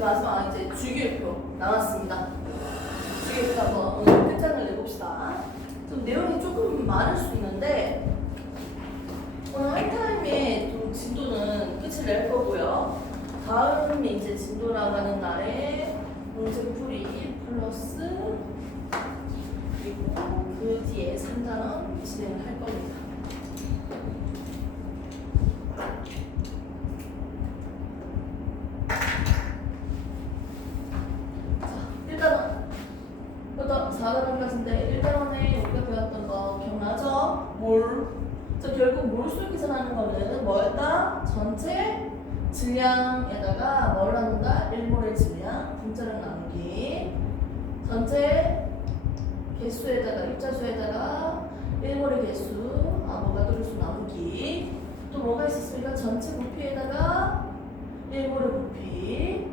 이렇게 마지막 이제 주기율표 나왔습니다. 주기율표 한번 오늘 끝장을 내봅시다. 좀 내용이 조금 많을 수 있는데 오늘 한 타임에 좀 진도는 끝을 낼 거고요. 다음 이제 진도 나가는 날에 문제풀이 플러스 그리고 그 뒤에 3단원 진행을 할 겁니다. 자, 1단원부터 4단원까지인데 1단원에 우리가 배웠던 거 기억나죠? 자, 결국 몰수 계산하는 거는 뭐였다? 전체 질량에다가 뭘 나눈다? 1몰의 질량, 분자량 나누기. 전체 개수에다가, 입자수에다가 1몰의 개수, 아보가드로수 나누기. 또 뭐가 있었습니까? 전체 부피에다가 1몰의 부피.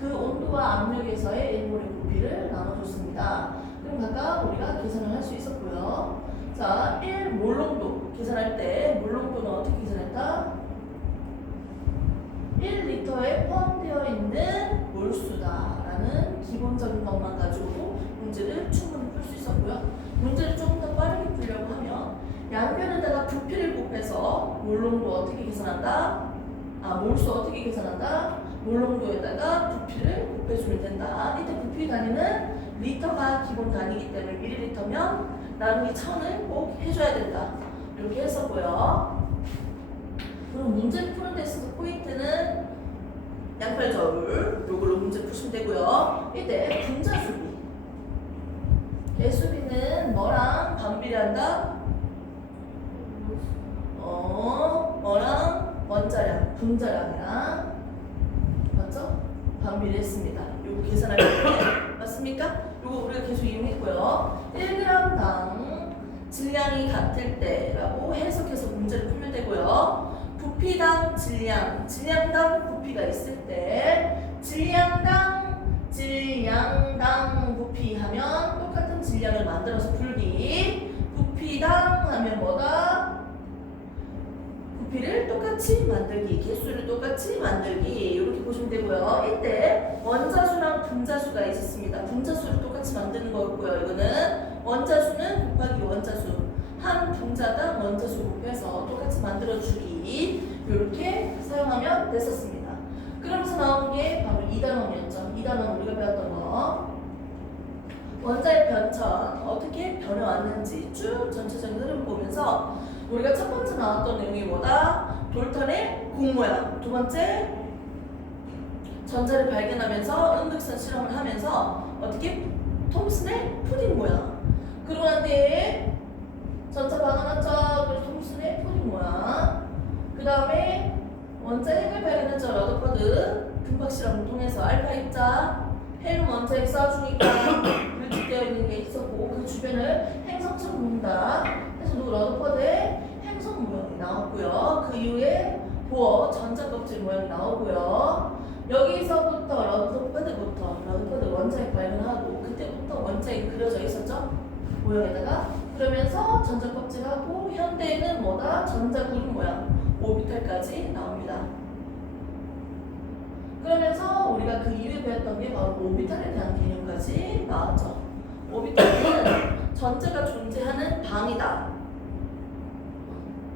그 온도와 압력에서의 1몰의 부피를 나눠줬습니다. 그럼 각각 우리가 계산을 할 수 있었고요. 자, 1몰농도 계산할 때 몰농도는 어떻게 계산했다? 1리터에 포함되어 있는 몰수다라는 기본적인 것만 가지고 문제를 충분히 풀 수 있었고요. 문제를 조금 더 빠르게 풀려고 하면 양변에다가 부피를 곱해서 몰농도 어떻게 계산한다? 몰수 어떻게 계산한다? 몰농도에다가 부피를 곱해주면 된다. 이때 부피 단위는 리터가 기본 단위이기 때문에 밀리리터면 나누기 1000을 꼭 해줘야 된다. 이렇게 했었고요. 그럼 문제를 푸는 데 있어서 포인트는 양팔저울 요걸로 문제 푸시면 되고요. 이때 분자수비 개수비는 뭐랑 반비례한다? 뭐랑 원자량 분자량이랑 맞죠? 반비례했습니다. 요거 계산할 때 맞습니까? 요거 우리가 계속 이용했고요. 1g당 질량이 같을 때라고 해석해서 문제를 풀면 되고요. 부피당 질량, 질량당 부피가 있을 때 질량당 부피 하면 똑같은 질량을 만들어서 풀기. 부피당 하면 뭐다? 부피를 똑같이 만들기, 개수를 똑같이 만들기 이렇게 보시면 되고요. 이때 원자수랑 분자수가 있었습니다. 분자수를 똑같이 만드는 거였고요. 이거는 원자수는 곱하기 원자수 한 분자당 원자수 곱해서 똑같이 만들어주기 이렇게 사용하면 됐었습니다. 그러면서 나온 게 바로 2단원이었죠. 2단원 우리가 배웠던 거 원자의 변천 어떻게 변해왔는지 쭉 전체적인 흐름을 보면서 우리가 첫 번째 나왔던 내용이 뭐다? 돌턴의 공 모양. 두 번째 전자를 발견하면서 은극선 실험을 하면서 어떻게? 톰슨의 푸딩 모양. 그러고 난 뒤에 전자 박아놨죠. 그래서 톰슨의 푸딩 모양. 그 다음에 원자 핵을 발견했죠. 러더퍼드 금박 실험을 통해서 알파 입자 헬륨 원자핵 쏴주니까 밀집되어 있는 게 있었고 그 주변을 행성처럼 본다. 그래서 러더퍼드의 행성 모양이 나왔고요. 그 이후에 보어 전자 껍질 모양이 나오고요. 여기서부터 러더퍼드 원자핵 발견하고 그때부터 원자핵이 그려져 있었죠. 모양에다가 그러면서 전자 껍질하고 현대에는 뭐다? 전자 구름 모양 오비탈까지 나옵니다. 그러면서 우리가 그 이후에 배웠던 게 바로 오비탈에 대한 개념까지 나왔죠. 오비탈은 전자가 존재하는 방이다.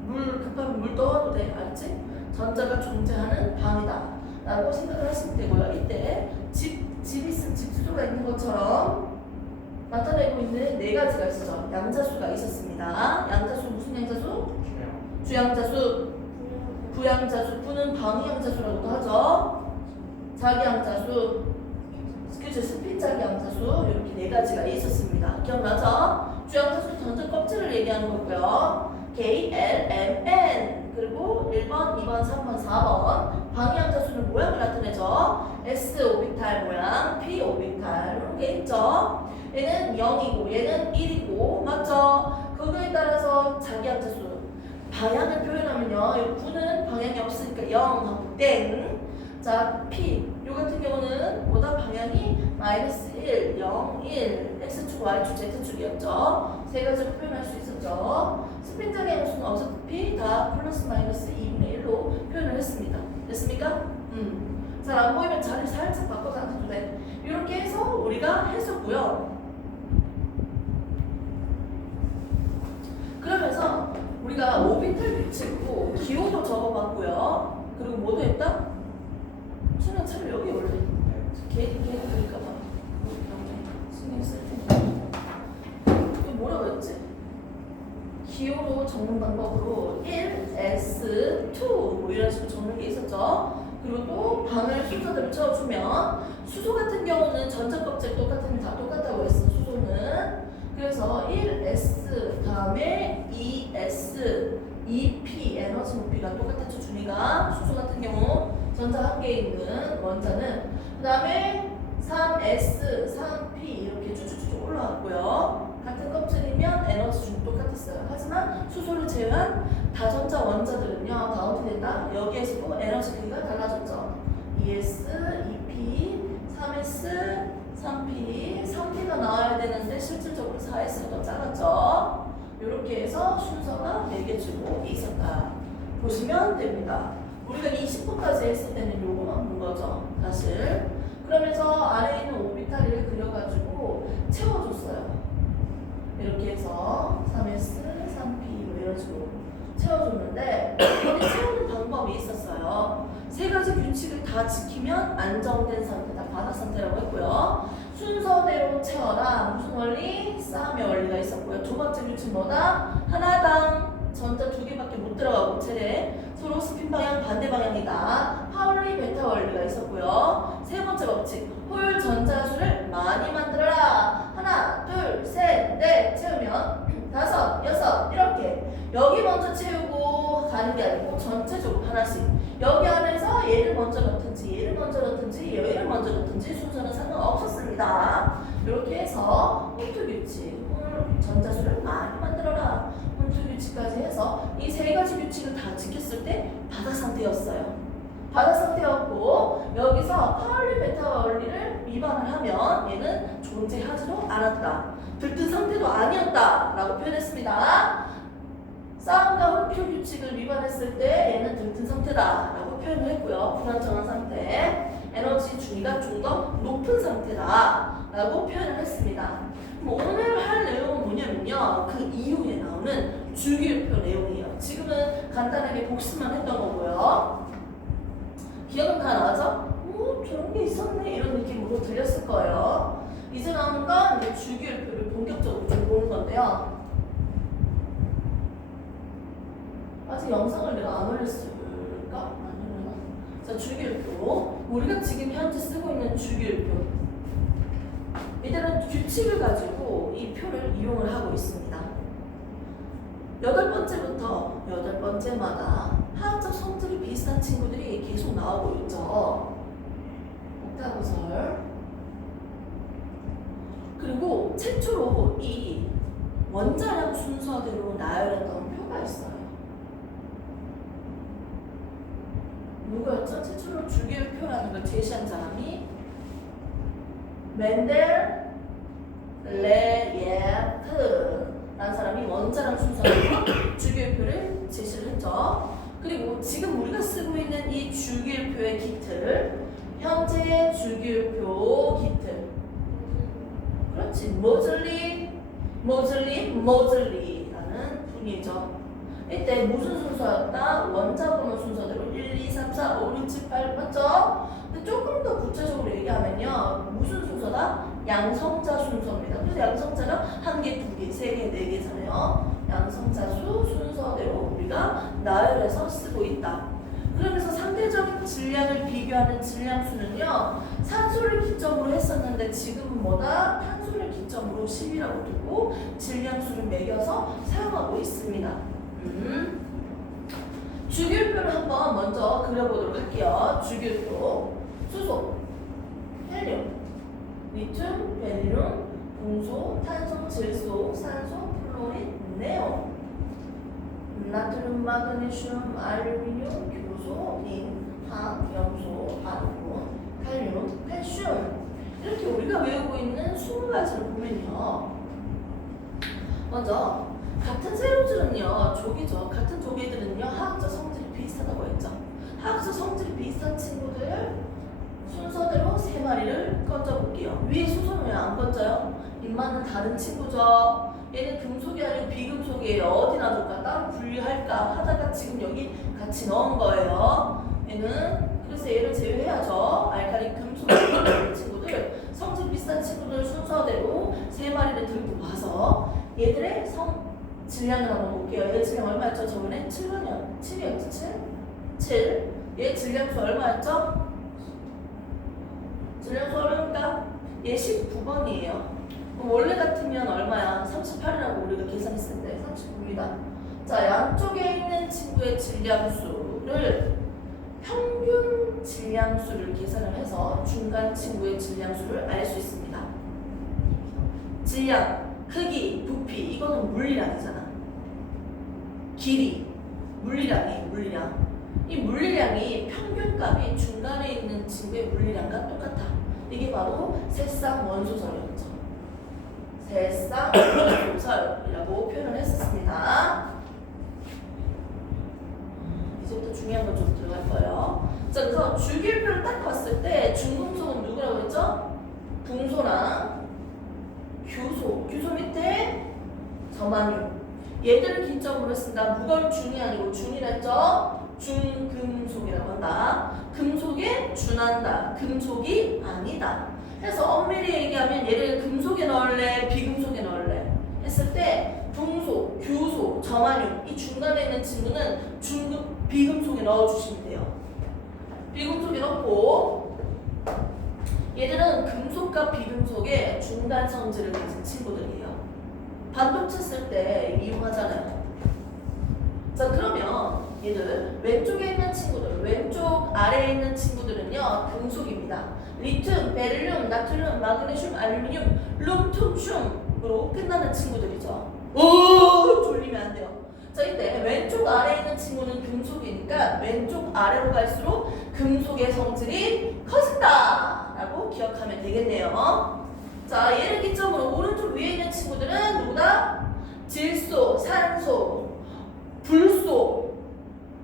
급하면 물 떠와도 돼. 알지? 전자가 존재하는 방이다. 라고 생각을 하시면 되고요. 이때 집수소가 있는 것처럼 나타내고 있는 네 가지가 있었죠. 양자수가 있었습니다. 양자수 무슨 양자수? 주양자수, 부양자수, 부는 방위양자수라고도 하죠. 자기양자수, 스핀 자기양자수 이렇게 네 가지가 있었습니다. 기억나죠? 주양자수 전자 껍질을 얘기하는 거고요. K, L, M, N 그리고 1번, 2번, 3번, 4번 방위양자수는 모양을 나타내죠. S 오비탈 모양, P 오비탈 이런 게 있죠. 얘는 0이고 얘는 1이고 맞죠? 그거에 따라서 자기양자수 방향을 표현하면요. 9는 방향이 없으니까 0 하고 땡. 자, P 요 같은 경우는 뭐다? 방향이 -1, 0, 1 X축, Y축, Z축이었죠. 세 가지로 표현할 수 있었죠. 스핀장의 함수는 어차피 다 플러스 마이너스 2분의 1로 표현을 했습니다. 됐습니까? 잘 안 보이면 자리 살짝 바꿔서 앉아도 돼. 이렇게 해서 우리가 했었고요. 그러면서 우리가 오비탈 규칙도 기호도 적어봤고요. 그리고 뭐도 했다? 수능 차를 여기 올래. 걔 그러니까 봐. 신경 쓸 테니까. 또 뭐라고 했지? 기호로 적는 방법으로 1S2 뭐 이런 식으로 적는 게 있었죠. 그리고 또 방을 순서대로 채워주면 수소 같은 경우는 전자 껍질 똑같으면 다 똑같다고 했어. 수소는. 그래서 1S 다음에 2S 2P 에너지 높이가 똑같았죠. 준이가 수소 같은 경우 전자 한 개에 있는 원자는 그 다음에 3S 3P 이렇게 쭉쭉쭉 올라왔고요. 같은 껍질이면 에너지 중 똑같았어요. 하지만 수소를 제외한 다전자 원자들은요 다 어떻게 된다? 여기에서도 에너지 크기가 달라졌죠. 2S 2P 3S 3P 3P가 나와야 되는데 실질적으로 4S가 더 작았죠. 이렇게 해서 순서가 매겨지고 있었다. 보시면 됩니다. 우리가 20번까지 했을 때는 요거만 본 거죠. 사실. 그러면서 아래에 있는 오비탈을 그려가지고 채워줬어요. 이렇게 해서 3S, 3P 뭐 이런 식으로 채워줬는데 여기 채우는 방법이 있었어요. 세 가지 규칙을 다 지키면 안정된 상태다. 바닥 상태라고 했고요. 순서대로 채워라. 무슨 원리? 싸움의 원리가 있었고요. 두 번째 규칙 뭐다? 하나당 전자 두 개밖에 못 들어가고 체례 서로 스핀 방향 반대 방향이다. 파울리 베타 원리가 있었고요. 세 번째 법칙 호율 전자수를 많이 만들어라. 하나, 둘, 셋, 넷 채우면 다섯, 여섯 이렇게 여기 먼저 채우고 가는 게 아니고 전체적으로 하나씩 여기 안에서 얘를 먼저 넣든지 얘를 먼저 넣든지 얘를 먼저 넣든지 순서는 상관없었습니다. 이렇게 해서 홈트 규칙 호율 전자수를 많이 만들어라. 홈트 규칙까지 해서 이 세 가지 규칙을 다 지켰을 때 바닥 상태였어요. 바닥 상태였고 여기서 파울리 베타 원리를 위반을 하면 얘는 존재하지도 않았다. 들뜬 상태도 아니었다 라고 표현했습니다. 싸움과 홈트 규칙을 위반했을 때 얘는 들뜬 상태다 라고 표현을 했고요. 불안정한 상태 에너지 중위가 좀 더 높은 상태다 라고 표현을 했습니다. 오늘 할 내용은 뭐냐면요 그 이후에 나오는 주기율표 내용이에요. 지금은 간단하게 복습만 했던 거고요. 기억은 다 나죠? 오, 저런 게 있었네 이런 느낌으로 들렸을 거예요. 이제 나오는 건 이제 주기율표를 본격적으로 좀 보는 건데요. 아직 영상을 내가 안 올렸을까? 안 올렸나? 자, 주기율표. 우리가 지금 현재 쓰고 있는 주기율표. 이들은 규칙을 가지고 이 표를 이용을 하고 있습니다. 8번째부터 8번째마다 화학적 성질이 비슷한 친구들이 계속 나오고 있죠. 옥타고설. 그리고 최초로 이 원자량 순서대로 나열했던 표가 있어요. 누구였죠? 최초로 주기율표라는 걸 제시한 사람이 멘델 레예트라는 사람이 원자량 순서대로 주기율표를 제시를 했죠. 그리고 지금 우리가 쓰고 있는 이 주기율표의 기틀, 현재의 주기율표 기틀. 그렇지. 모즐리라는 분이죠. 이때 무슨 순서였다? 원자번호 순서대로 1, 2, 3, 4, 5, 6, 7, 8 맞죠? 근데 조금 더 구체적으로 얘기하면요. 무슨 순서다? 양성자 순서입니다. 그래서 양성자가 한 개, 두 개, 세 개, 네 개잖아요. 양성자수 순서대로 우리가 나열해서 쓰고 있다. 그러면서 상대적인 질량을 비교하는 질량수는요. 산소를 기점으로 했었는데 지금은 뭐다? 탄소를 기점으로 10이라고 두고 질량수를 매겨서 사용하고 있습니다. 주기율표를 한번 먼저 그려보도록 할게요. 주기율표. 수소, 헬륨, 리튬, 베리륨, 동소, 탄소, 질소, 산소, 플로린, 네온, 나트륨, 마그네슘, 알루미늄, 교소, 린, 황, 염소, 아르곤, 칼륨, 칼슘. 이렇게 우리가 외우고 있는 20가지를 보면요. 먼저 같은 세로줄은요, 조기죠. 같은 조기들은요, 화학적 성질이 비슷하다고 했죠. 화학적 성질이 비슷한 친구들 순서대로 세 마리를 건져볼게요. 위에 순서는 왜 안 건져요? 입맛은 다른 친구죠. 얘는 금속이 아니고 비금속이에요. 어디 놔둘까? 따로 분리할까? 하다가 지금 여기 같이 넣은 거예요. 얘는 그래서 얘를 제외해야죠. 알칼리 금속 친구들, 성질 비싼 친구들 순서대로 세 마리를 들고 와서 얘들의 질량을 한번 볼게요. 얘 질량 얼마였죠? 저번에 7이었죠? 7. 얘 질량수 얼마였죠? 질량수 얼마입니까? 얘 19번이에요. 원래 같으면 얼마야? 38이라고 우리가 계산했을 때 39입니다. 자, 양쪽에 있는 친구의 질량수를 평균 질량수를 계산을 해서 중간 친구의 질량수를 알 수 있습니다. 질량, 크기, 부피 이거는 물리량이잖아. 길이, 물리량이에요. 물리량. 이 물리량이 평균값이 중간에 있는 친구의 물리량과 똑같아. 이게 바로 세쌍원소설이었죠. 세쌍원소설이라고 표현을 했었습니다. 이제부터 중요한 건 좀 들어갈 거예요. 자, 그래서 주기율표를 딱 봤을 때 중금속은 누구라고 했죠? 붕소랑 규소. 규소 밑에 점안율. 얘들을 기점으로 했습니다. 무거운 중이 아니고 준이랬죠? 중금속이라고 한다. 금속에 준한다. 금속이 아니다. 그래서 엄밀히 얘기하면 얘를 금속에 넣을래? 비금속에 넣을래? 했을 때 붕소, 규소, 점안율 이 중간에 있는 친구는 비금속에 넣어주시면 돼요. 비금속에 넣고 얘들은 금속과 비금속의 중간 성질을 가진 친구들이에요. 반도체 쓸 때 이용하잖아요. 자, 그러면 얘들 왼쪽에 있는 친구들, 왼쪽 아래에 있는 친구들은요 금속입니다. 리튬, 베릴륨, 나트륨, 마그네슘, 알루미늄, 룸툼슘으로 끝나는 친구들이죠. 오, 졸리면 안 돼요. 자, 이때 왼쪽 아래에 있는 친구는 금속이니까 왼쪽 아래로 갈수록 금속의 성질이 커진다 라고 기억하면 되겠네요. 자, 얘를 기점으로 오른쪽 위에 있는 친구들은 누구다? 질소, 산소, 불소,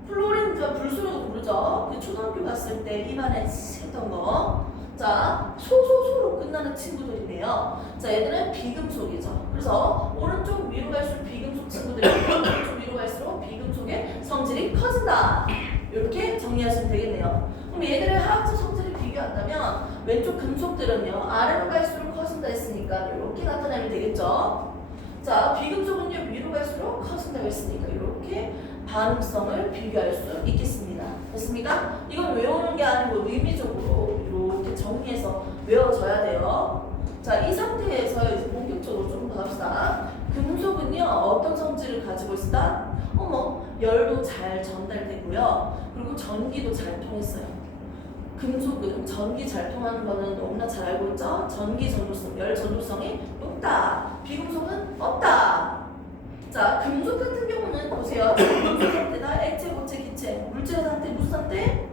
플로린과 불소라고 부르죠. 초등학교 갔을 때 입안에 했던 거. 자, 소소소로 끝나는 친구들이네요. 자, 얘들은 비금속이죠. 그래서 오른쪽 위로 갈수록 비금속 친구들이 오른쪽 위로 갈수록 비금속의 성질이 커진다. 이렇게 정리하시면 되겠네요. 그럼 얘들의 화학적 성질을 비교한다면 왼쪽 금속들은요 아래로 갈수록 커진다 했으니까 이렇게 나타내면 되겠죠. 자, 비금속은요 위로 갈수록 커진다고 했으니까 이렇게 반응성을 비교할 수 있겠습니다. 됐습니까? 이건 외우는 게 아니고 의미적으로 이렇게 정리해서 외워져야 돼요. 자, 이 상태에서 이제 본격적으로 좀 더 합시다. 금속은요 어떤 성질을 가지고 있다? 열도 잘 전달되고요. 그리고 전기도 잘 통했어요. 금속은 전기 잘 통하는 거는 너무나 잘 알고 있죠? 전기 전도성, 열 전도성이 높다. 비금속은 없다. 자, 금속 같은 경우는 보세요. 무슨 상태다? 액체, 고체, 기체. 물질 상태 무슨 상태?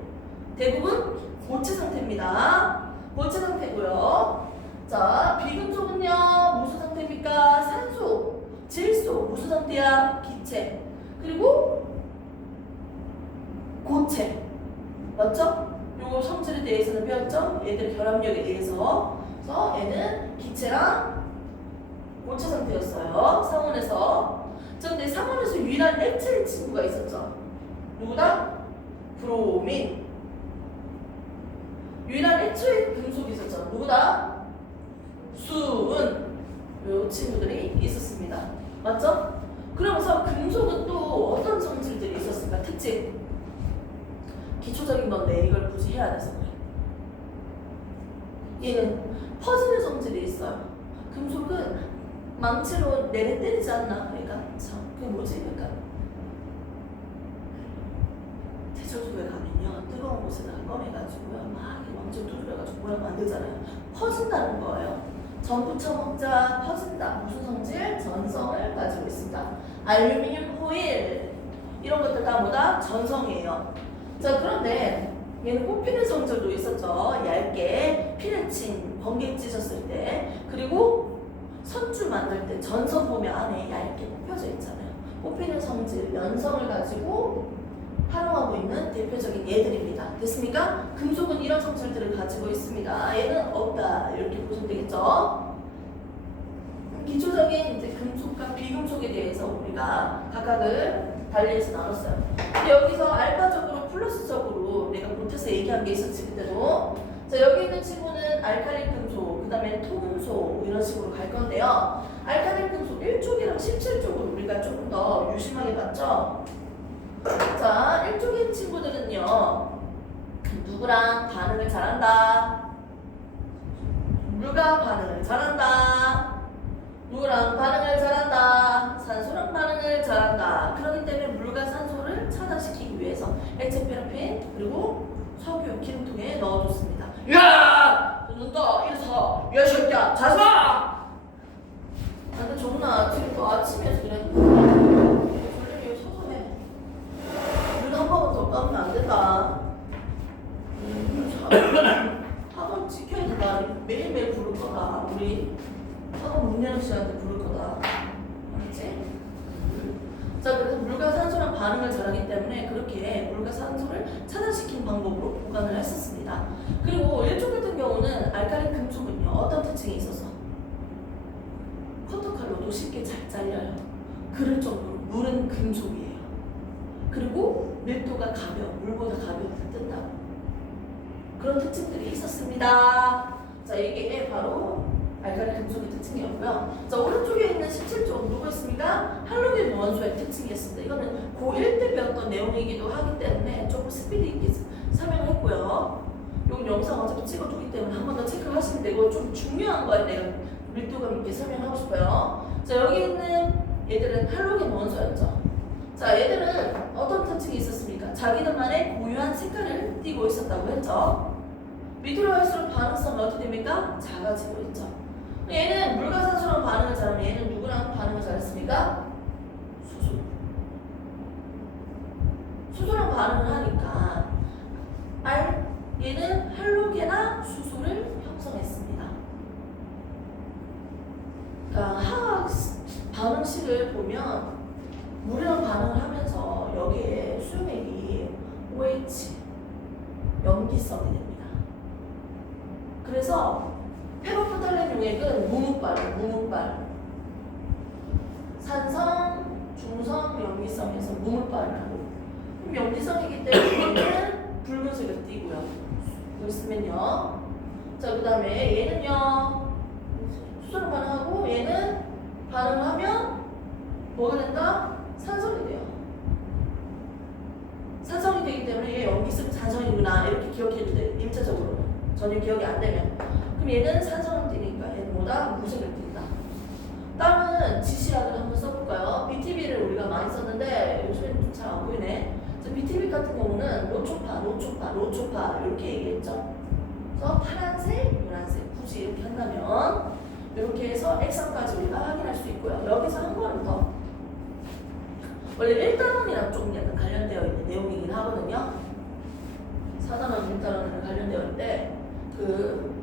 대부분 고체 상태입니다. 고체 상태고요. 자, 비금속은요 무슨 상태입니까? 산소, 질소 무슨 상태야? 기체. 그리고 고체. 맞죠? 요 성질에 대해서는 배웠죠? 얘들 결합력에 대해서. 그래서 얘는 기체랑 고체 상태였어요. 상온에서. 그런데 상온에서 유일한 액체의 친구가 있었죠. 누구다? 브로민. 유일한 액체의 금속이 있었죠. 누구다? 수은. 요 친구들이 있었습니다. 맞죠? 그러면서 금속은 또 어떤 성질들이 있었을까? 특징. 기초적인 건데 이걸 굳이 해야 돼서 그래. 얘는 퍼지는 성질이 있어요. 금속은 망치로 내려 때리지 않나? 그러니까 그게 뭐지? 그러니까 제철소에 가면요 뜨거운 곳에다가 꺼내가지고요 막 왕창 두드려가지고 모양 만들잖아요. 퍼진다는 거예요. 전부 처먹자 퍼진다. 무슨 성질? 전성을 가지고 있습니다. 알루미늄 호일 이런 것들 다 뭐다? 전성이에요. 자, 그런데 얘는 뽑히는 성질도 있었죠. 얇게 피레친 번개 찢었을 때. 그리고 선주 만들 때 전선 보면 안에 얇게 뽑혀져 있잖아요. 뽑히는 성질, 연성을 가지고 활용하고 있는 대표적인 예들입니다. 됐습니까? 금속은 이런 성질들을 가지고 있습니다. 얘는 없다. 이렇게 보시면 되겠죠? 기초적인 이제 금속과 비금속에 대해서 우리가 각각을 달리해서 나눴어요. 근데 여기서 알파적으로 플러스적으로 내가 못해서 얘기한 게 있었지 그때도. 자, 여기 있는 친구는 알칼리 금속, 그 다음에 토금속 이런 식으로 갈 건데요. 알칼리 금속 1쪽이랑 17쪽을 우리가 조금 더 유심하게 봤죠. 자, 1쪽의 친구들은요, 누구랑 반응을 잘한다? 물과 반응을 잘한다. 누구랑 반응을 잘한다. 산소랑 반응을 잘한다. 그렇기 때문에 물과 산소를 차단시키기 위해서 액체 페라핀 그리고 석유 기름통에 넣어줬습니다. 야! 눈 떠! 일어서! 야, 새끼야! 자지 마! 근데 정훈아, 지금 또 아침이어서 그래. 졸리면 서서 해. 눈 한 번만 더 감으면 안 된다. 학원 지켜야 된다. 매일매일 부를 거다. 우리 학원 문 여는 시간에 부를 거다. 알았지? 자, 그래서 물과 산소랑 반응을 잘하기 때문에 그렇게 물과 산소를 차단시킨 방법으로 보관을 했었습니다. 그리고 1쪽 같은 경우는 알칼리 금속은요, 어떤 특징이 있어서 커터칼로도 쉽게 잘 잘려요. 그럴 정도로 물은 금속이에요. 그리고 밀도가 가벼워, 물보다 가볍게 뜬다고. 그런 특징들이 있었습니다. 자, 이게 바로 알칼리 금속의 특징이었고요. 자, 오른쪽에 있는 17쪽 누구 있습니까? 할로겐 원소의 특징이었습니다. 이거는 고1 때 배웠던 내용이기도 하기 때문에 조금 스피드 있게 설명을 했고요. 이 영상 어차피 찍어두기 때문에 한 번 더 체크를 하시면 되고, 좀 중요한 거에 내가 밀도감 있게 설명하고 싶어요. 자, 여기 있는 얘들은 할로겐 원소였죠. 자, 얘들은 어떤 특징이 있었습니까? 자기들만의 고유한 색깔을 띠고 있었다고 했죠. 밑으로 갈수록 반응성이 어떻게 됩니까? 작아지고 있죠. 얘는 물과 산소랑 반응을 잘하면 얘는 누구랑 반응을 잘했습니까? 수소. 수소랑 반응을 하니까 얘는 할로겐화 수소를 형성했습니다. 그러니까 화학 반응식을 보면 물이랑 반응을 하면서 여기에 수용액이 OH, 염기성이 됩니다. 그래서 페로포탈렌 용액은 무뭇발. 산성, 중성, 염기성에서 무뭇발을 하고. 그럼 염기성이기 때문에 붉은색을 띠고요. 여기 있으면요. 자, 그 다음에 얘는요. 수소로 반응하고 얘는 반응을 하면 뭐가 된다? 산성이 돼요. 산성이 되기 때문에 얘 염기성 산성이구나 이렇게 기억해도 돼요. 1차적으로 전혀 기억이 안 되면. 그럼 얘는 산성을 띠니까 얘는 뭐다? 무색을 띈다. 다음은 지시약을 한번 써볼까요? BTB를 우리가 많이 썼는데 요즘에는 좀 잘 안 보이네. BTB 같은 경우는 로초파 이렇게 얘기했죠. 그래서 파란색, 노란색 굳이 이렇게 한다면 이렇게 해서 액상까지 우리가 확인할 수 있고요. 여기서 한 번은 더 원래 1단원이랑 조금 약간 관련되어 있는 내용이긴 하거든요. 4단원, 6단원이랑 관련되어 있는데 그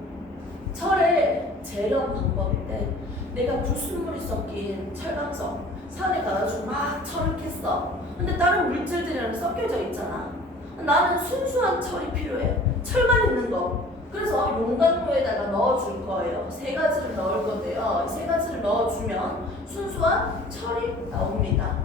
철의 재련 방법일 때 내가 불순물이 섞인 철강석 산에 가가지고 막 철을 캤어. 근데 다른 물질들이랑 섞여져 있잖아. 나는 순수한 철이 필요해. 철만 있는 거. 그래서 용광로에다가 넣어줄 거예요. 3가지를 넣을 건데요. 3가지를 넣어주면 순수한 철이 나옵니다.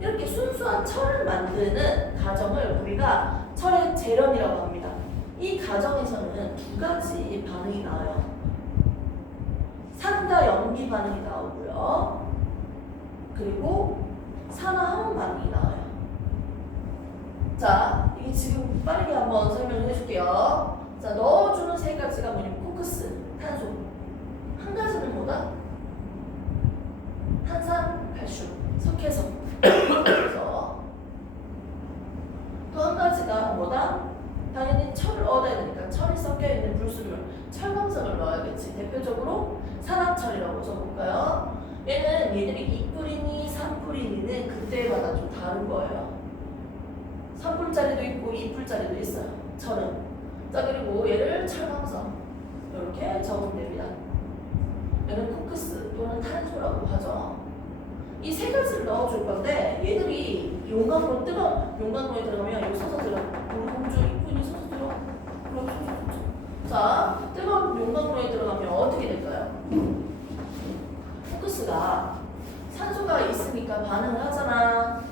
이렇게 순수한 철을 만드는 과정을 우리가 철의 재련이라고 합니다. 이 과정에서는 2가지 반응이 나와요. 산과 염기 반응이 나오고요. 그리고 산화합 반응이 나와요. 자, 이게 지금 빠르게 한번 설명을 해줄게요. 자, 넣어주는 3가지가 뭐냐면 코크스, 탄소. 한 가지는 뭐다? 탄산, 칼슘, 석회성. 그래서 또 한 가지가 뭐다? 당연히 철을 얻어야 되니까 철이 섞여있는 불순물, 철광석을 넣어야겠지. 대표적으로 산화철이라고 써볼까요? 얘들이 2뿌리니 3뿌리니는 그때마다 좀 다른 거예요. 3불짜리도 있고 2불짜리도 있어요. 철은. 자, 그리고 얘를 철광석 이렇게 적으면 됩니다. 얘는 코크스 또는 탄소라고 하죠. 이 세 가지를 넣어줄 건데 얘들이 용광로 뜨거 용광로에 들어가면 여기 서서 들어. 우리 공주 이쁜이 서서 들어. 그럼 서서. 자, 뜨거운 용광로에 들어가면 어떻게 될까요? 포커스가 산소가 있으니까 반응을 하잖아.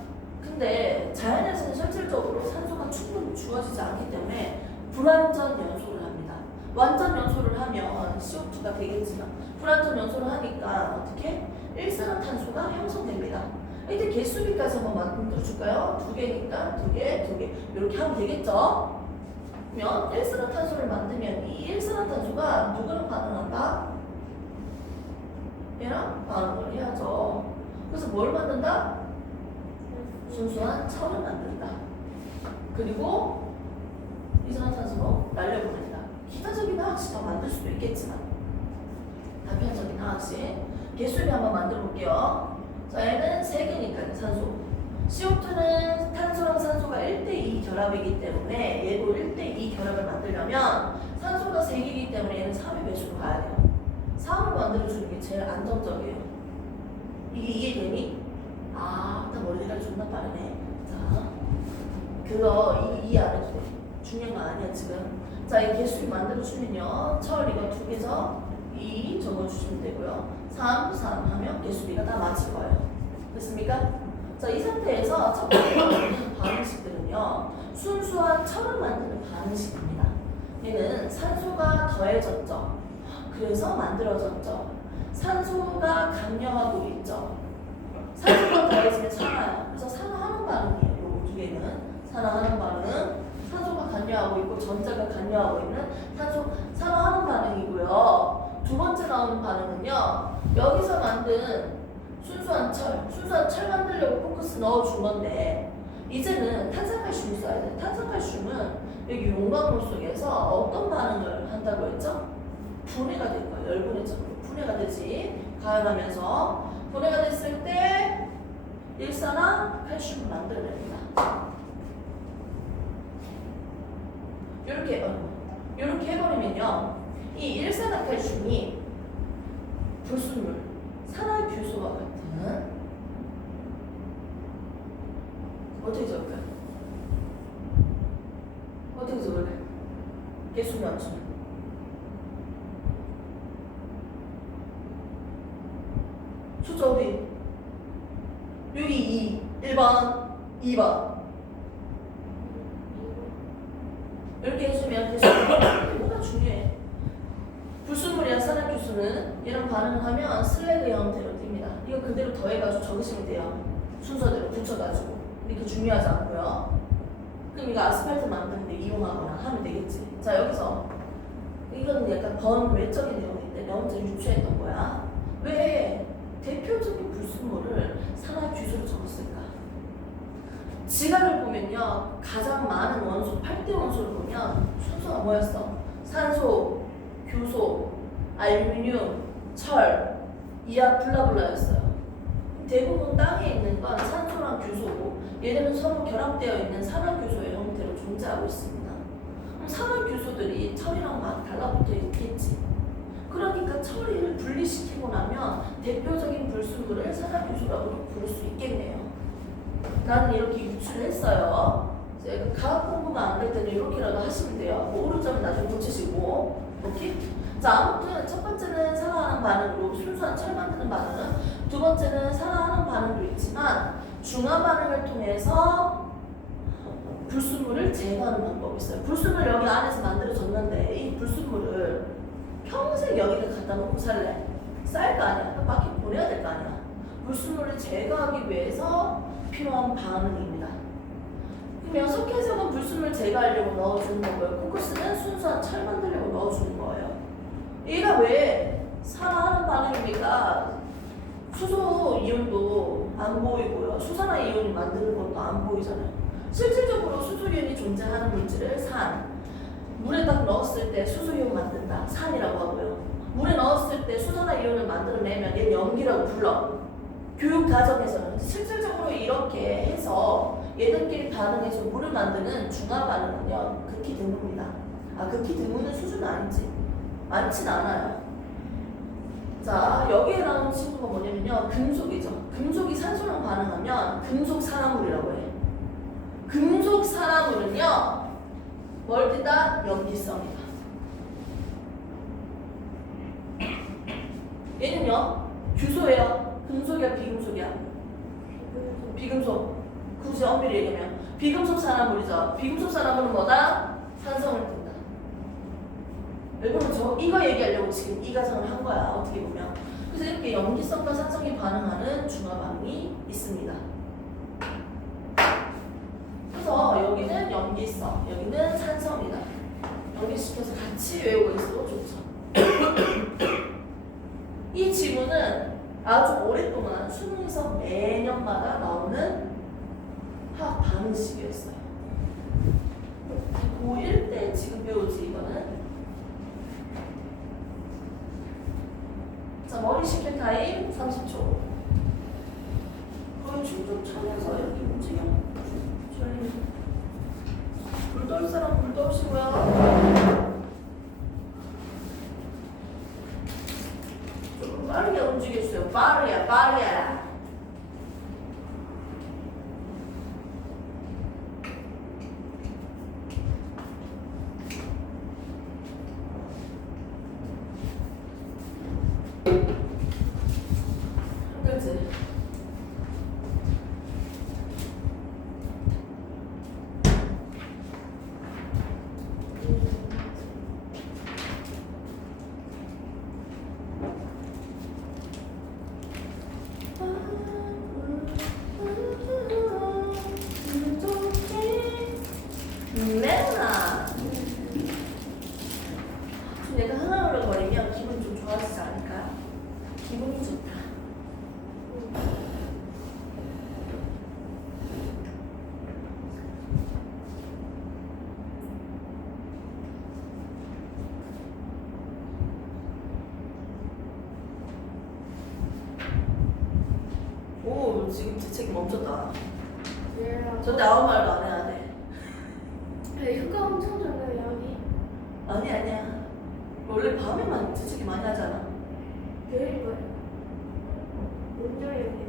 근데 자연에서는 실질적으로 산소가 충분히 주어지지 않기 때문에 불완전 연소를 합니다. 완전 연소를 하면 CO2가 되겠지만 불완전 연소를 하니까 어떻게? 일산화탄소가 형성됩니다. 이때 개수비까지 한번 만들어줄까요? 두 개니까 두 개. 이렇게 하면 되겠죠? 그러면 일산화탄소를 만들면 이 일산화탄소가 누구랑 반응한다? 얘랑 반응을 해야죠. 그래서 뭘 만든다? 순수한 철을 만든다. 그리고 이산화탄소로 날려보낸다. 기타적인 화학식 더 만들 수도 있겠지만 단편적인 화학식 개수비 한번 만들어 볼게요. 자, 얘는 3개니까 산소. CO2는 탄소랑 산소가 1대2 결합이기 때문에 얘도 1대2 결합을 만들려면 산소가 3개이기 때문에 얘는 3의 배수로 가야 돼요. 3을 만들어주는 게 제일 안정적이에요. 이게 이해되니? 아, 나 머리가 존나 빠르네. 자, 그거 이해 안 해도 돼. 중요한 거 아니야 지금. 자, 이 개수비 만들어주면요. 철 이거 2개죠? 2 적어주시면 되고요. 3 하면 개수비가 다 맞을 거예요. 됐습니까? 자, 이 상태에서 첫 번째 반응식들은요. 순수한 철을 만드는 반응식입니다. 얘는 산소가 더해졌죠. 그래서 만들어졌죠. 산소가 강력하고 있죠. 산소가 더해지면 산화요. 그래서 산화하는 반응이에요. 요 두 개는 산화하는 반응. 산소가 간여하고 있고 전자가 간여하고 있는 산화하는 반응이고요. 두 번째 나오는 반응은요. 여기서 만든 순수한 철 만들려고 포커스 넣어준 건데 이제는 탄산칼슘을 써야 돼. 탄산칼슘은 여기 용광로 속에서 어떤 반응을 한다고 했죠? 분해가 될 거예요. 열분해적으로 분해가 되지. 가열하면서 분해가 됐을 때 일산화 칼슘을 만들어냅니다. 이렇게 해버리면요. 이 일산화칼슘이 불순물, 산화규소와 같은 어떻게 적을까요? 어떻게 적을까요? 개수비 맞추면 숫자 어디? 여기 1번, 2번 이렇게 해주면 개수비가 뭐가 중요해? 불순물이랑 산화규소는 얘랑 반응을 하면 슬래그 형태로 띱니다. 이거 그대로 더해가지고 적으시면 돼요. 순서대로 붙여가지고. 이렇게 중요하지 않고요. 그럼 이거 아스팔트 만드는데 이용하거나 하면 되겠지. 자, 여기서 이거는 약간 외적인 내용인데 나 혼자 유추했던 거야. 왜 대표적인 불순물을 산화규소로 적었을까? 지각을 보면요. 가장 많은 원소, 8대 원소를 보면 순서가 뭐였어? 산소, 교소, 알루미늄, 철, 이하 블라블라였어요. 대부분 땅에 있는 건 산소랑 규소고 얘들은 서로 결합되어 있는 산화규소의 형태로 존재하고 있습니다. 그럼 산화규소들이 철이랑 막 달라붙어 있겠지. 그러니까 철을 분리시키고 나면 대표적인 불순물을 산화규소라고 부를 수 있겠네요. 나는 이렇게 유추를 했어요. 과학 공부가 안 될 때는 이렇게라도 하시면 돼요. 모르자면 나중에 고치시고. 오케이? 자, 아무튼 첫 번째는 산화하는 반응으로 순수한 철 만드는 반응은, 두 번째는 산화하는 반응도 있지만 중화 반응을 통해서 불순물을 제거하는 방법이 있어요. 불순물 여기 안에서 만들어졌는데 이 불순물을 평생 여기다 갖다 놓고 살래? 쌀 거 아니야? 밖에 보내야 될 거 아니야? 불순물을 제거하기 위해서 필요한 반응입니다. 그러면 석회석은 불순물 제거하려고 넣어주는 거고요. 코크스는 순수한 철 만들려고 넣어주는 거예요. 얘가 왜 산화하는 반응입니까? 수소 이온도 안 보이고요. 수산화 이온이 만드는 것도 안 보이잖아요. 실질적으로 수소 이온이 존재하는 물질을 산, 물에 딱 넣었을 때 수소 이온 만든다. 산이라고 하고요. 물에 넣었을 때 수산화 이온을 만들어내면 얘는 염기라고 불러. 교육 과정에서는 실질적으로 이렇게 해서 얘들끼리 반응해서 물을 만드는 중화 반응은요 극히 드뭅니다. 극히 드무는 수준은 아니지. 많진 않아요. 자, 여기에 나오는 친구가 뭐냐면요. 금속이죠. 금속이 산소랑 반응하면 금속 산화물이라고 해. 금속 산화물은요. 뭘 띠다? 염기성이다. 얘는요. 규소예요. 금속이야, 비금속이야? 비금속. 굳이 엄밀히 얘기하면 비금속 산화물이죠. 비금속 산화물은 뭐다? 산성을 띈다. 여러분 이거 얘기하려고 지금 이 가정을 한 거야. 어떻게 보면. 그래서 이렇게 염기성과 산성이 반응하는 중화 반응이 있습니다. 그래서 여기는 염기성, 여기는 산성이다. 연결시켜서 같이 외우고 있어도 좋죠. 이 지문은 아주 오랫동안 수능에서 매년마다 나오는 화학 반응식이었어요. 고1 때 지금 배우지 이거는. 자, 머리 식힐 타임 30초. 거의 춤좀 추면서 이렇게 움직여. 저희 불 떨 사람 불 떠시고요. 좀 빠르게 움직여주세요. 빠르게, 빠르게. 힘들지? 맨날 내가 흥얼흥얼거리면 기분이 좀 좋아지지 않을까요? 기분이 좋다. 오, 지금 재채기 멈췄다. 절대 아무 말도 안 해야 돼. 효과 엄청 좋아요 여기. 아니야. 원래 밤에만 재채기 많이 하잖아. 배울 거예요. 먼저 여기.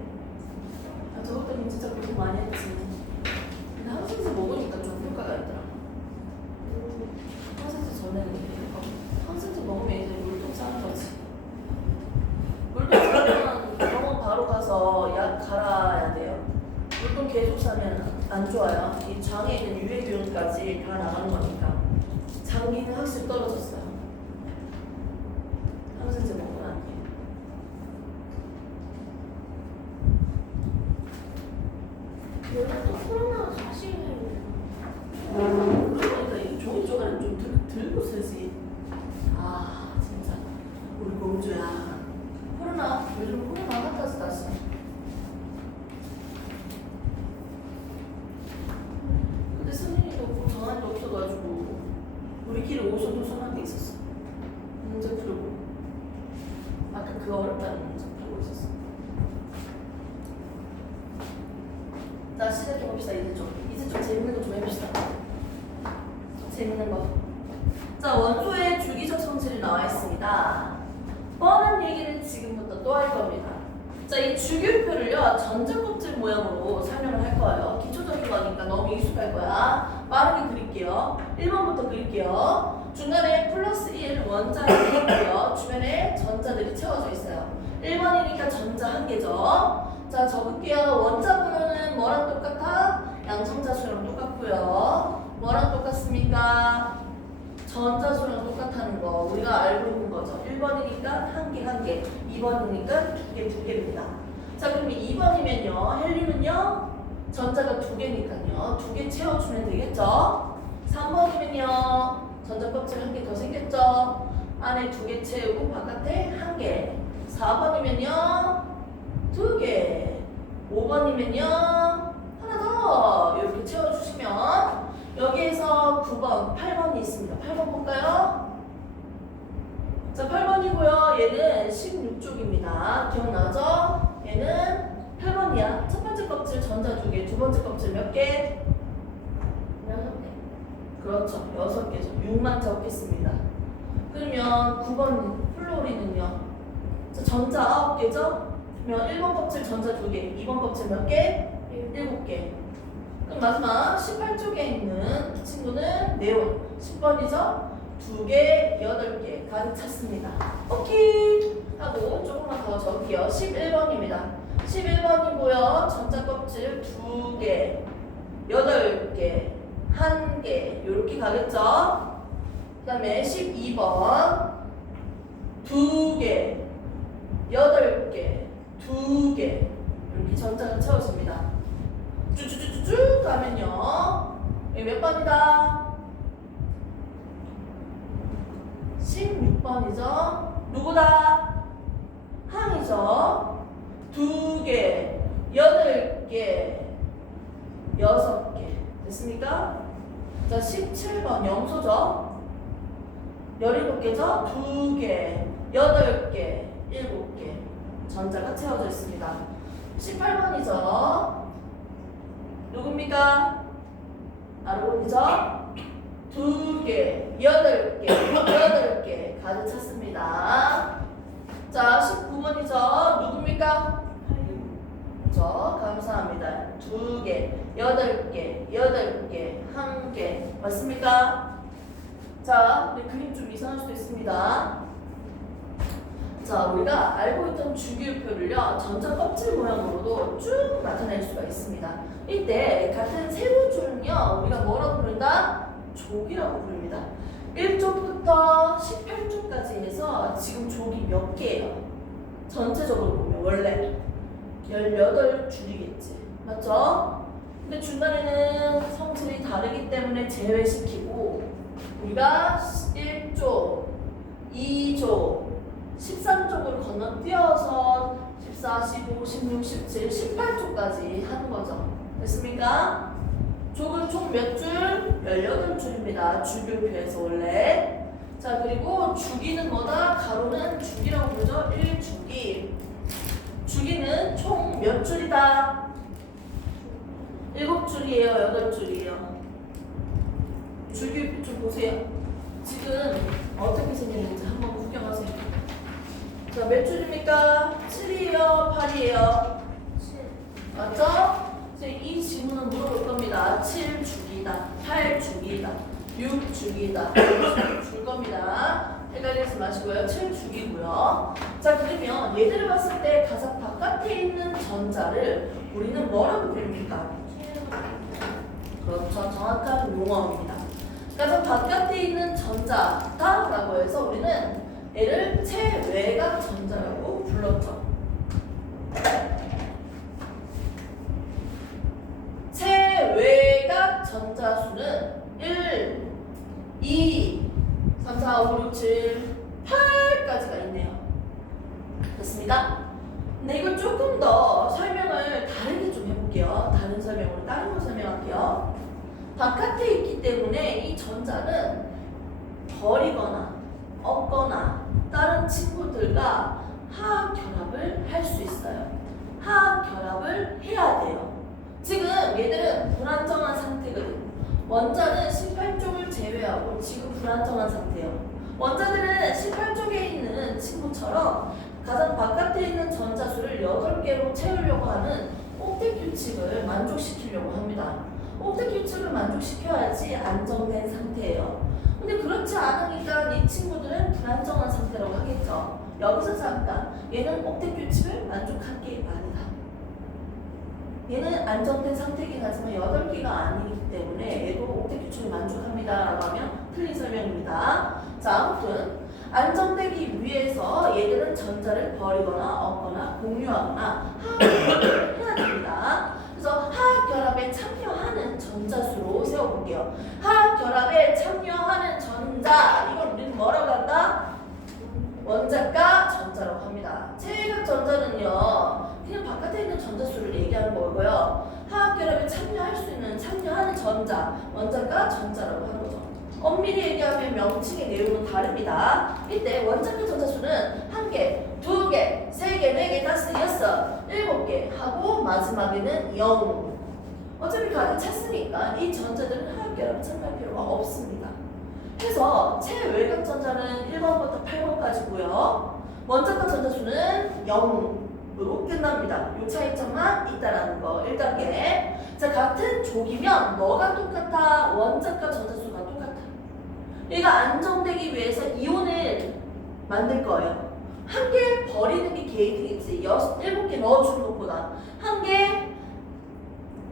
아, 저것 때문에 진짜 고생 많이 했지. 근데 항생제 먹으니까 좀 효과가 있더라. 항생제 전에는 항생제 먹으면 이제 물통 싸는 거지. 물통 싸면 병원 바로 가서 약 갈아야 돼요. 물통 계속 싸면 안 좋아요. 이 장에 있는 유해균까지 다 나가는 거니까. 장기는 확실히 떨어졌어요. 항생제 먹으면 안 돼. 여기 또 코로나가 사실이에요. 그러니까 이 종이 쪼가리 좀 들고 쓰지. 아 진짜 우리 공주야. 코로나 요즘 코로나 핫하지 다시. 근데 승민이도 없고 정한이도 없어가지고 우리끼리 오셔도 손한 게 있었어. 문제 풀고 아까 그 어렵다는 문제 풀고 있었어. 자 시작해봅시다. 이제 좀 재밌는 거 좀 해봅시다. 좀 재밌는 거. 자, 원소의 주기적 성질이 나와 있습니다. 뻔한 얘기를 지금부터 또 할 겁니다. 자, 이 주기표를요 전자껍질 모양으로 설명을 할 거예요. 기초적인 거니까 너무 익숙할 거야. 빠르게 그릴게요. 1번부터 그릴게요. 중간에 플러스 1 원자를 있고요. 주변에 전자들이 채워져 있어요. 1번이니까 전자 한 개죠. 자, 적을게요. 원자 번호는 뭐랑 똑같아? 양성자수랑 똑같고요. 뭐랑 똑같습니까? 전자수랑 똑같다는 거 우리가 알고 있는 거죠. 1번이니까 한 개 한 개, 2번이니까 두 개입니다. 자, 그럼 2번이면요. 헬륨은요. 전자가 두 개니까요. 두 개 채워주면 되겠죠. 3번이면요. 전자 껍질 한 개 더 생겼죠. 안에 두 개 채우고 바깥에 한 개. 4번이면요. 두 개. 5번이면요. 하나 더. 이렇게 채워주시면 여기에서 9번, 8번이 있습니다. 8번 볼까요? 자, 8번이고요. 얘는 16쪽입니다. 기억나죠? 얘는 8번이야. 첫 번째 껍질 전자 2개, 두 번째 껍질 몇 개? 6개. 그렇죠. 6개죠. 6만 적겠습니다. 그러면 9번 플로리는요? 자, 전자 9개죠? 그러면 1번 껍질 전자 2개, 2번 껍질 몇 개? 7개. 그럼 마지막 18쪽에 있는 이 친구는 네온 10번이죠? 2개, 8개 가득 찼습니다. 오케이 하고 조금만 더 적을게요. 11번입니다. 11번이고요. 전자 껍질 2개, 8개, 1개 이렇게 가겠죠? 그 다음에 12번 2개, 8개, 2개 이렇게 전자가 채워집니다. 쭈쭈쭈쭈 가면요. 여기 몇 번이다? 16번이죠. 누구다? 항이죠. 2개, 8개, 6개. 됐습니까? 자, 17번 영소죠. 17개죠. 2개, 8개, 7개. 전자가 채워져 있습니다. 18번이죠. 누굽니까? 아르곤이죠? 2개, 8개, 8개 가득 찼습니다. 자, 19번이죠? 누굽니까? 그렇죠? 감사합니다. 2개, 8개, 8개, 1개 맞습니까? 자, 우리 그림 좀 이상할 수도 있습니다. 자, 우리가 알고 있던 주기율표를요, 전자 껍질 모양으로도 쭉 나타낼 수가 있습니다. 이때 같은 세로줄은요, 우리가 뭐라고 부른다? 족이라고 부릅니다. 1쪽부터 18쪽까지 해서 지금 족이 몇 개예요? 전체적으로 보면 원래 18줄이겠지. 맞죠? 근데 중간에는 성질이 다르기 때문에 제외시키고 우리가 1조, 2조, 13쪽을 건너뛰어서 14, 15, 16, 17, 18쪽까지 하는 거죠. 됐습니까? 족은 총 몇 줄? 18줄입니다. 주기율표에서 원래. 자, 그리고 주기는 뭐다? 가로는 주기라고 부르죠. 1주기. 주기는 총 몇 줄이다? 7줄이에요? 8줄이에요? 주기율표 좀 보세요. 지금 어떻게 생겼는지 한번 구경하세요. 자, 몇 줄입니까? 7이에요? 8이에요? 7. 맞죠? 이 질문은 물어볼 겁니다. 7주기다, 8주기다, 6주기다 줄 겁니다. 헷갈리지 마시고요. 7주기고요. 자, 그러면 얘들을 봤을 때 가장 바깥에 있는 전자를 우리는 뭐라고 부릅니까? 그렇죠. 정확한 용어입니다. 가장 바깥에 있는 전자다라고 해서 우리는 얘를 체외곽 전자라고 불렀죠. 체외곽 전자수는 1, 2, 3, 4, 5, 6, 7, 8까지가 있네요. 됐습니까? 근데 이걸 조금 더 설명을 다르게 좀 해볼게요. 다른 설명으로 다른 걸 설명할게요. 바깥에 있기 때문에 이 전자는 버리거나 얻거나 다른 친구들과 화학 결합을 할 수 있어요. 화학 결합을 해야 돼요. 지금 얘들은 불안정한 상태거든. 원자는 18쪽을 제외하고 지금 불안정한 상태예요. 원자들은 18쪽에 있는 친구처럼 가장 바깥에 있는 전자수를 8개로 채우려고 하는 옥텟 규칙을 만족시키려고 합니다. 옥텟 규칙을 만족시켜야지 안정된 상태예요. 근데 그렇지 않으니까 이 친구들은 불안정한 상태라고 하겠죠. 여기서 잠깐 얘는 옥텟 규칙을 만족한 게 아니다. 얘는 안정된 상태이긴 하지만 8개가 아니기 때문에 얘도 옥텟 규칙을 만족합니다 라고 하면 틀린 설명입니다. 자, 아무튼 안정되기 위해서 얘들은 전자를 버리거나 얻거나 공유하거나 화학결합을 해야 됩니다. 그래서 화학결합에 참여하는 전자수로 세워볼게요. 화학결합에 참여하는 전자, 이걸 우리는 뭐라고 한다? 원자가 전자라고 합니다. 체외곽 전자는요, 그냥 바깥에 있는 전자수를 얘기하는 거고요. 화학결합에 참여할 수 있는, 참여하는 전자, 원자가 전자라고 하는 거죠. 엄밀히 얘기하면 명칭의 내용은 다릅니다. 이때 원자가 전자수는 1개, 2개, 3개, 4개, 5개, 6, 7개 하고 마지막에는 0. 어차피 가득 찼으니까 이 전자들은 화학결합에 참여할 필요가 없습니다. 그래서 체외곽 전자는 1번부터 8번까지고요. 원자과 전자수는 0으로 끝납니다. 이 차이점만 있다라는 거. 1단계. 자, 같은 족이면 뭐가 똑같아? 원자과 전자수가 똑같아. 얘가 안정되기 위해서 이온을 만들 거예요. 한 개 버리는 게 게이트겠지. 7개 넣어주는 것보다 한 개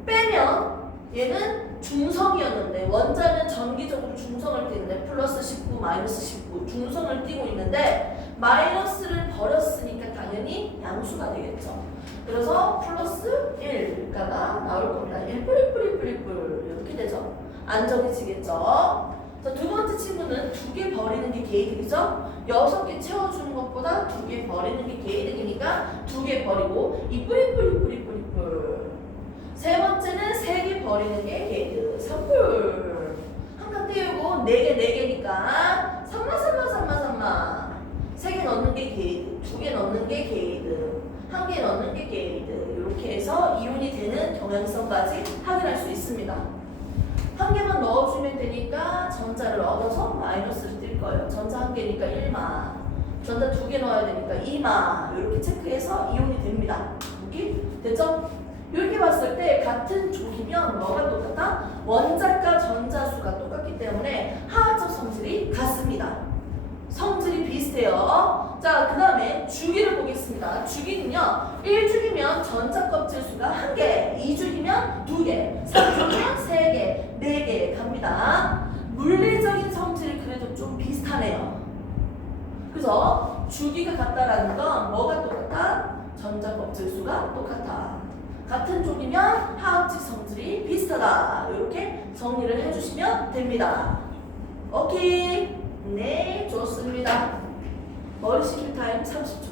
빼면 얘는 중성이었는데 원자는 전기적으로 중성을 띠는데 플러스 19, 마이너스 19 중성을 띠고 있는데 마이너스를 버렸으니까 당연히 양수가 되겠죠. 그래서 플러스 1가가 나올 겁니다. 1 뿌리뿌리뿌리뿌리 이렇게 되죠. 안정해지겠죠. 자, 두 번째 친구는 2개 버리는 게 게이득이죠. 6개 채워주는 것보다 2개 버리는 게 게이득이니까 2개 버리고 이 뿌리뿌리뿌리뿌리뿌리. 세 번째는 3개 버리는 게 게이득. 3불. 한 칸 띄우고 4개니까 3마. 3개 넣는 게 게이득. 2개 넣는 게 게이득. 1개 넣는 게 게이득. 이렇게 해서 이온이 되는 경향성까지 확인할 수 있습니다. 한 개만 넣어주면 되니까 전자를 얻어서 마이너스를 뜰 거예요. 전자 한 개니까 1마. 전자 2개 넣어야 되니까 2마. 이렇게 체크해서 이온이 됩니다. 여기 됐죠? 이렇게 봤을 때 같은 족이면 뭐가 똑같다? 원자과 전자수가 똑같기 때문에 화학적 성질이 같습니다. 성질이 비슷해요. 자, 그 다음에 주기를 보겠습니다. 주기는요, 1주기면 전자 껍질 수가 1개, 2주기면 2개, 3주기면 3개, 4개 갑니다. 물리적인 성질이 그래도 좀 비슷하네요. 그래서 주기가 같다라는 건 뭐가 똑같다? 전자 껍질 수가 똑같다. 같은 쪽이면 화학적 성질이 비슷하다. 이렇게 정리를 해주시면 됩니다. 오케이. 네, 좋습니다. 머리 식힐 타임 30초.